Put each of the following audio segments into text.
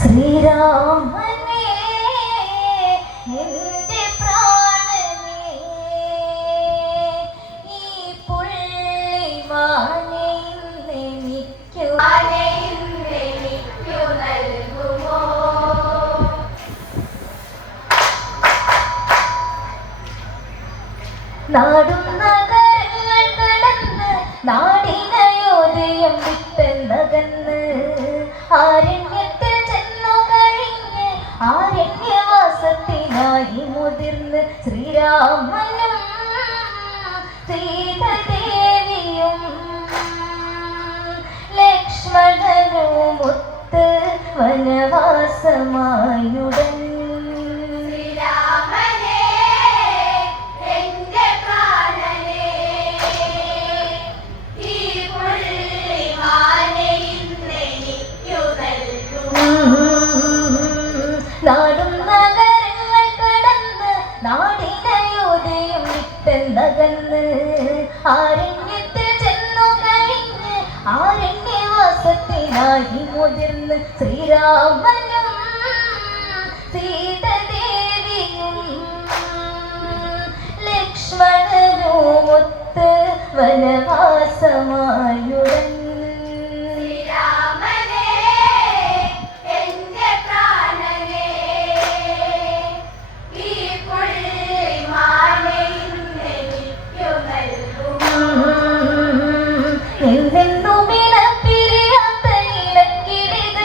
ശ്രീരാമനേ നിന്റെ പ്രാണനേ ഈ പുള്ളിമാനെ ഇന്നെനിക്കു നൽകുമോ? നാടും നഗരങ്ങൾ കടന്ന് നാടിനയോദയം വിട്ടെന്നകന്ന് ആരണ്യത്തിൽ ചെന്നു കഴിഞ്ഞ് ആരണ്യവാസത്തിനായി മുതിർന്ന് ശ്രീരാമനും സീതദേവിയും ലക്ഷ്മണനുമൊത്ത് വനവാസമായുടൻ നാടും നഗരങ്ങൾ കടന്ന് നാടിനയോദയം വിട്ടെന്നകന്ന് ആരണ്യത്തിൽ ചെന്നു കഴിഞ്ഞ് ആരണ്യവാസത്തിനായി മുതിർന്ന് ശ്രീരാമനും സീതദേവിയും ലക്ഷ്മണനുമൊത്ത് വനവാസമായുടൻ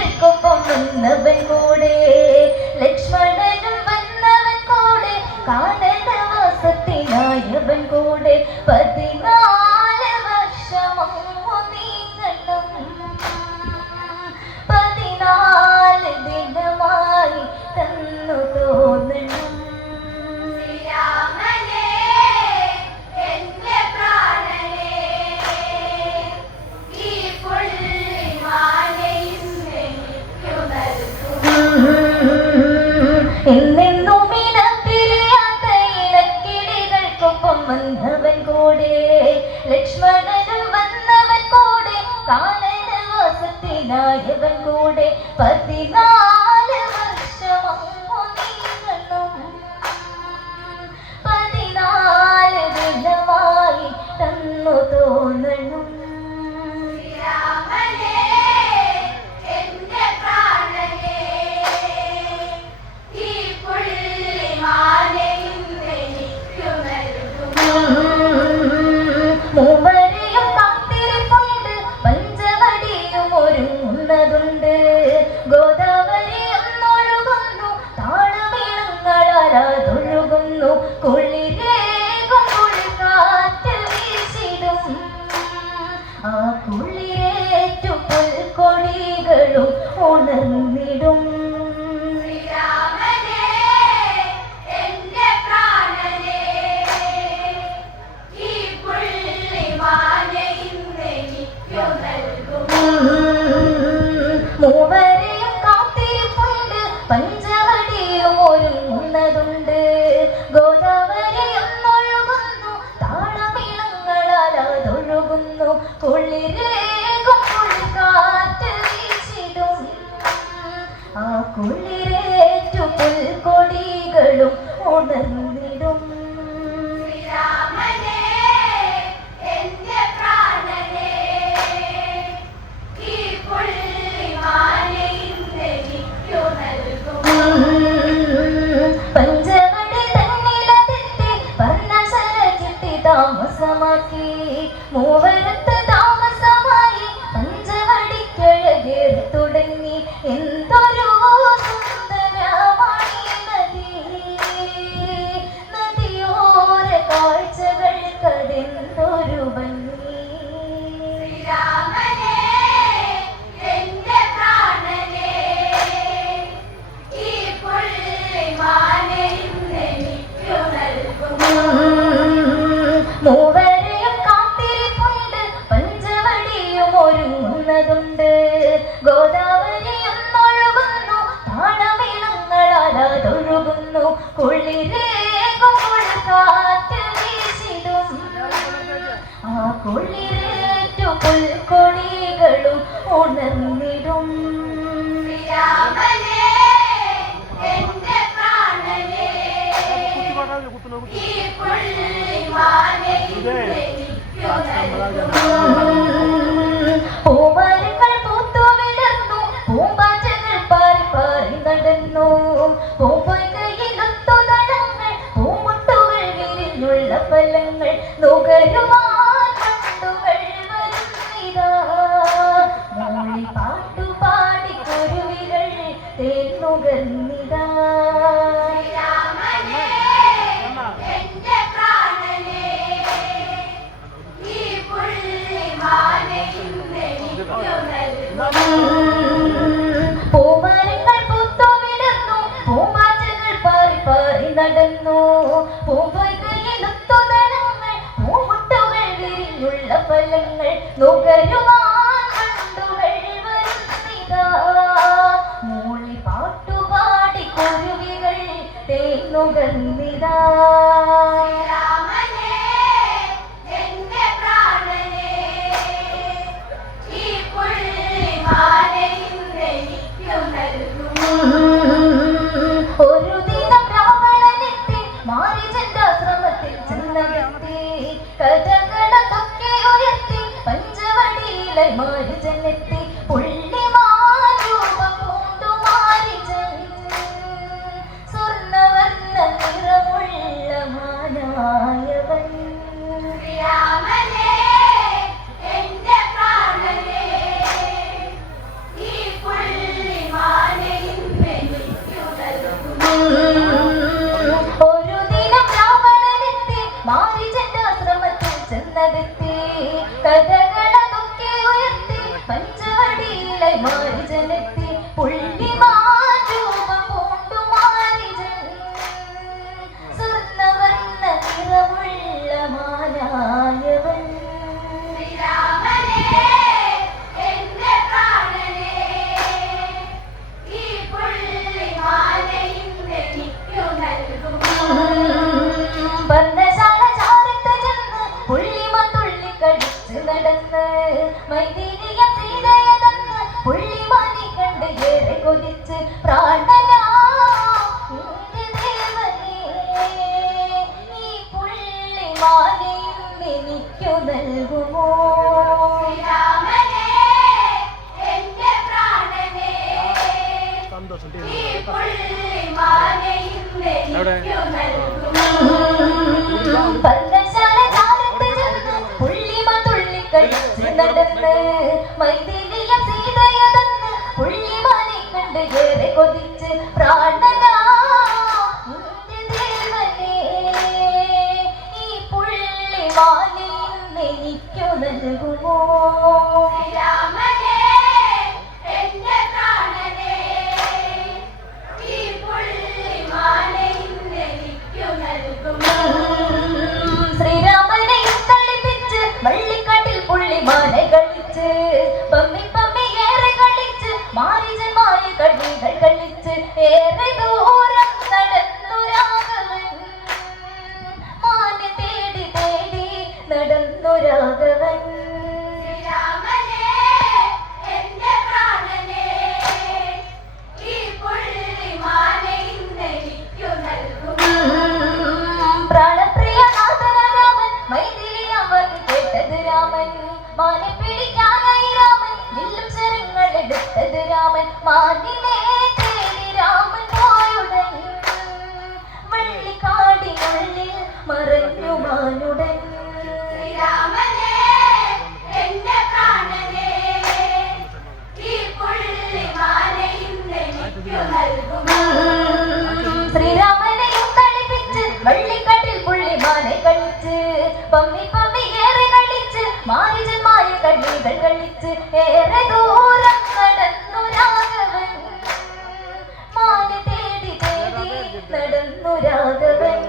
വന്നവൻ കൂടെ ലക്ഷ്മണനും വന്നവൻ കൂടെ കാനനവാസത്തിനായവൻ കൂടെ 14 വർഷമോ നീങ്ങണം 14 ദിനമായി തന്നു തോന്നണം എന്നെന്നും ഇനത്തിരിയാത്ത ഇണക്കിളികൾക്കൊപ്പം വന്നവൻ കൂടെ ലക്ഷ്മണനും വന്നവൻ കൂടെ കാനനവാസത്തിനായവൻ കൂടെ 14 വർഷമോ നീങ്ങണം 14 ദിനമായി തന്നു തോന്നണം മൂവരെയും കാത്തിരിപ്പുണ്ട് പഞ്ചവടിയും ഒരുങ്ങുന്നതുണ്ട് ഗോദാവരി ഒന്നൊഴുകുന്നു താളമേളങ്ങളാതൊഴുകുന്നു കുളിരേകും കുളിർക്കാറ്റ് വീശിടും ആ കുളിരേറ്റു പുൽക്കൊടികളും ഉണർന്നിടും മൂവരെയും കാത്തിരിപ്പുണ്ട് പഞ്ചവടിയും ഒരുങ്ങുന്നതുണ്ട് ഗോദാവരി ഒന്നൊഴുകുന്നു താളമേളങ്ങളാതൊഴുകുന്നു കുളിരേകും കുളിർക്കാറ്റ് വീശിടും ആ കുളിരേറ്റു പുൽക്കൊടികളും ഉണർന്നിടും പഞ്ചവടി തന്നിലതെത്തി പർണശരചിട്ടി താമസമാക്കി മൂവരത്ത് താമസമായി പഞ്ചവടിക്കഴകേറി തുടങ്ങി എന്തൊരു സുന്ദരമായി നദിയോര കാഴ്ചകൾ കടെന്തൊരു ഭംഗി മൂവരെയും കാത്തിരിപ്പുണ്ട് പഞ്ചവടിയും ഒരുങ്ങുന്നതുണ്ട് ഗോദാവരി ഒന്നൊഴുകുന്നു താളമേളങ്ങളാതൊഴുകുന്നു കുളിരേകും കുളിർക്കാറ്റ് വീശിടും ആ കുളിരേറ്റു പുൽക്കൊടികളും ഉണർന്നിടും. പൂമരങ്ങൾ പൂത്തു വിടർന്നു, പൂമ്പാറ്റകൾ പാറി പാറി നടന്നു, പൂമ്പൊയ്കയിലൊത്തു തടങ്ങൾ, പൂമുട്ടുകൾ വിരിഞ്ഞുള്ള ഫലങ്ങൾ നുകരുവാൻ കണ്ടുകൾ വരുന്നിതാ. മൂളി പാട്ടുപാടി കുരുവികൾ തേന്നുകർന്നിതാ. പൂമരങ്ങൾ പൂത്തു വിടർന്നു, പൂമ്പാറ്റകൾ പാറി പാറി നടന്നു, പൂമ്പൊയ്കയിലൊത്തു തടങ്ങൾ, പൂമുട്ടുകൾ വിരിഞ്ഞുള്ള ഫലങ്ങൾ നുകരുവാൻ കണ്ടുകൾ വരുന്നിതാ. മൂളി പാട്ടുപാടി കുരുവികൾ തേന്നുകർന്നിതാ. ഒരു ദിനം രാവണനെത്തി മാരീചന്റെ ആശ്രമത്തിൽ ചെന്നെത്തി, കഥകളൊക്കെ ഉയർത്തി പഞ്ചവടിയിലെ മാരീചനെത്തി. പുള്ളിമാൻ രൂപം പൂണ്ടു മാരീചൻ, സ്വർണ്ണവർണ്ണ നിറമുള്ള മാനായവൻ. ഒരു ദിനം രാവണനെത്തി മാരീചന്റെ ആശ്രമത്തിൽ ചെന്നെത്തി, കഥകളൊക്കെ ഉയർത്തി പഞ്ചവടിയിലെ മാരീചനെത്തി. പുള്ളിമാൻ രൂപം പൂണ്ടു മാരീചൻ, സ്വർണ്ണവർണ്ണ നിറമുള്ള മാനായവൻ. പർണശാല ചാരത്ത് ചെന്ന് പുള്ളിമാൻ തുള്ളിക്കളിച്ച് നടന്ന്, മൈഥിലിയും സീതയതെന്ന് പുള്ളിമാനെ കണ്ട് ഏറെ കൊതിച്ച്. പ്രാണനാ നിന്റെ ദേവനേ, ഈ പുള്ളിമാനെയും എനിക്കു നൽകുമോ? പർണശാല ചാരത്ത് ചെന്ന് പുള്ളിമാൻ തുള്ളിക്കളിച്ച് നടന്ന്, മൈഥിലിയും സീതയതെന്ന് പുള്ളിമാനെ കണ്ട് ഏറെ കൊതിച്ച്. പ്രാണനാ നിന്റെ ദേവനേ, ഈ പുള്ളിമാനെയും എനിക്കു നൽകുമോ? ശ്രീരാമനെയും കളിപ്പിച്ച് വള്ളിക്കാട്ടിൽ പുള്ളിമാനെ കളിച്ച്, പമ്മി പമ്മി ഏറെ കളിച്ച് മാരീചമായ കളികൾ കളിച്ച്. ഏറെ ദൂരം നടന്നു രാഘവൻ, മാനെ തേടി തേടി നടന്നു രാഘവൻ. മാനെ പിടിക്കാനായി രാമൻ വില്ലും ശരങ്ങളെടുത്തത് രാമൻ. മാനിനെ തേടി രാമൻ പോയുടൻ, വള്ളിക്കാടിനുള്ളിൽ മറഞ്ഞു മാനുടൻ. ശ്രീരാമനെയും കളിപ്പിച്ച് വള്ളിക്കാട്ടിൽ പുള്ളിമാനെ കളിച്ച്, പമ്മി പമ്മി ഏറെ കളിച്ച് മാരീചമായ കളികൾ കളിച്ച്. ഏറെ ദൂരം നടന്നു രാഘവൻ, മാനെ തേടി തേടി നടന്നു രാഘവൻ.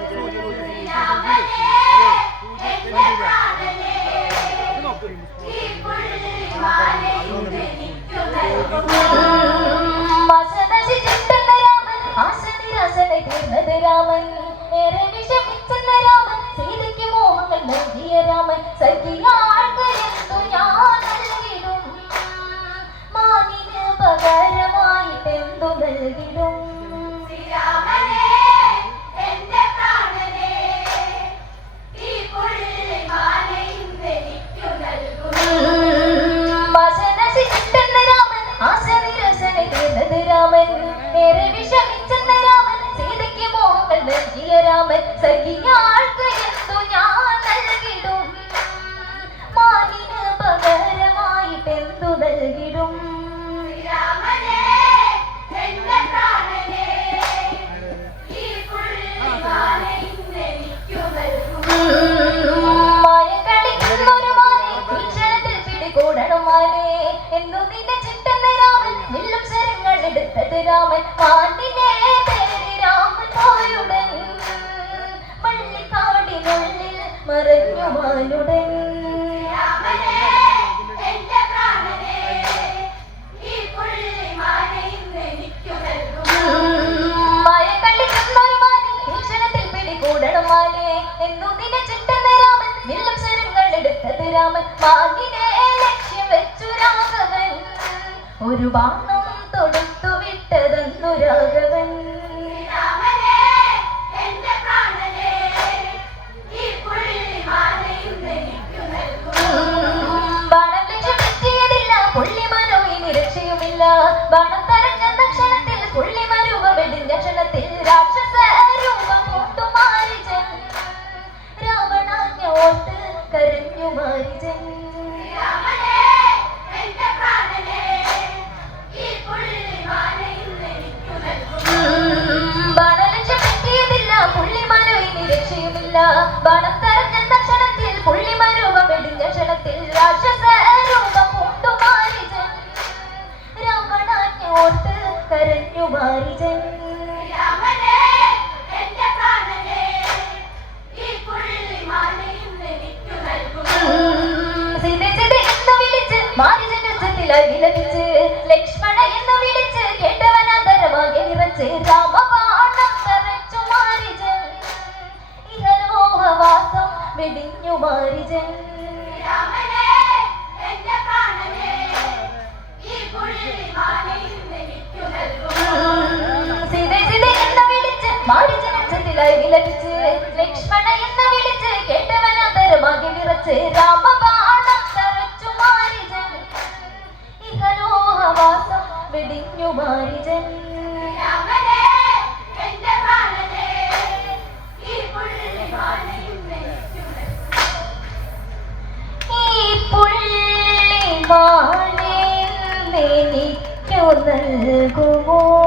നശിച്ചിട്ടുള്ള രാമൻ, ആശ നിരാശനായി തീർന്നത് രാമൻ. ഏറെ വിഷമിച്ചുന്ന രാമൻ, സീതയ്ക്ക് മോഹങ്ങൾ നൽകിയ രാമൻ. സഖിയാൾക്കു ഞാൻ നൽകിടും രാമൻ ഏറെ വിഷമിച്ചെന്ന രാമൻ സീതയ്ക്ക് മോഹങ്ങൾ നൽകിയ രാമൻ സഖിയാൾക്ക് എന്തു ഞാൻ നൽകിടും മാനിന് പകരമായിട്ടെന്തു നൽകിടും മായ കളിക്കുന്നൊരു മാനെ ഭീഷണത്തിൽ പിടികൂടണം മാനെ എന്നു നിന്റെ ചിട്ടെന്ന രാമൻ വില്ലും ശരങ്ങൾ എടുത്തത് രാമൻ മാനിനെ തേടി രാമൻ പോയുടൻ വള്ളിക്കാടിനുള്ളിൽ മറഞ്ഞു മാനുടൻ മായ കളിക്കുന്നൊരു മാനെ ഭീഷണത്തിൽ പിടികൂടണം മാനെ എന്നു നിന്നെ ചിട്ടെന്ന രാമൻ വില്ലും ശരങ്ങൾ എടുത്തത് രാമൻ മാനിനെ ലക്ഷ്യം വെച്ചു രാഘവൻ ഒരു ബാണം തൊടുത്തു വിട്ടതെന്നു രാഘവൻ ബാണം ലക്ഷ്യം തെറ്റിയതില്ല പുള്ളിമനോ ഇനി രക്ഷയുമില്ല ബാണം തരഞ്ഞ ക്ഷണത്തിൽ പുള്ളിമരുവ വെടിഞ്ഞ ക്ഷണത്തിൽ രാക്ഷസ രൂപം കൊണ്ടു മാരിജൻ രാവണാജ്ഞോട്ട് കരഞ്ഞു മാരിജൻ ബാണലക്ഷ്യം തെറ്റിയതില്ല പുള്ളിമനോ ഇനി രക്ഷയുമില്ല ബാണം തരഞ്ഞ ക്ഷണത്തിൽ പുള്ളിമരുവ വെടിഞ്ഞ ക്ഷണത്തിൽ രാക്ഷസ രൂപം കൊണ്ടു മാരിജൻ രാവണാജ്ഞോട്ട് കരഞ്ഞു മാരിജൻ വിലപിച്ച് ലക്ഷ്മണ എന്ന് വിളിച്ച് കേട്ടവനാന്തരമാകെ നിറച്ച് രാമബാണം തറച്ചു മാരിജൻ ഇഹലോഹവാസം വെടിഞ്ഞു മാരിജൻ സീതേ സീതേ എന്ന് വിളിച്ച് മാരിജൻ ഉച്ചത്തിലായി വിലപിച്ച് ലക്ഷ്മണ എന്ന് വിളിച്ച് കേട്ടവനാന്തരമാകെ നിറച്ച് രാമബാണം തറച്ചു മാരിജൻ ഇഹലോഹവാസം വെടിഞ്ഞു മാരിജൻ ഈ പുള്ളിമാനെ എനിക്കു നൽകുമോ